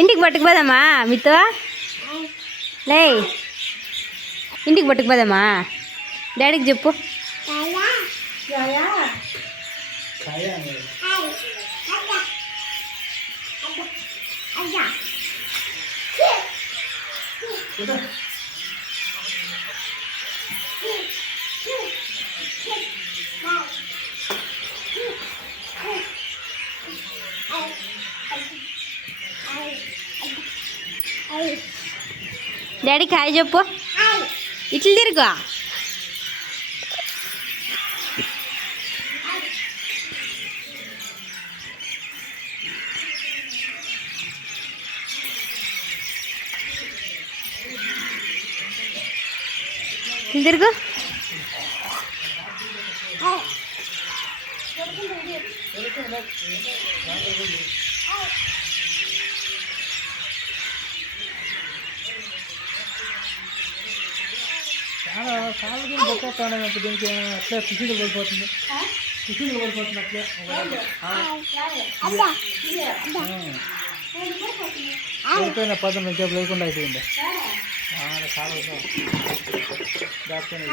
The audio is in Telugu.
ఇంటికి పట్టుకుపోదామా మీతో లే ఇంటికి పట్టుకుపోదామా డాడీకి చెప్పు డాడీకి హాయ్ చెప్పు ఇట్లా తిరుగు ఇట్లా తిరుగు కాళ్ళు పడిపోతాను దీనికి అట్లే టిఫిన్లు పడిపోతుంది టిఫిన్లు పడిపోతుంది అట్లే అయిపోయిన 10 నిమిషాలు లేకుండా అయిపోయింది కాళ్ళు దాచుకొని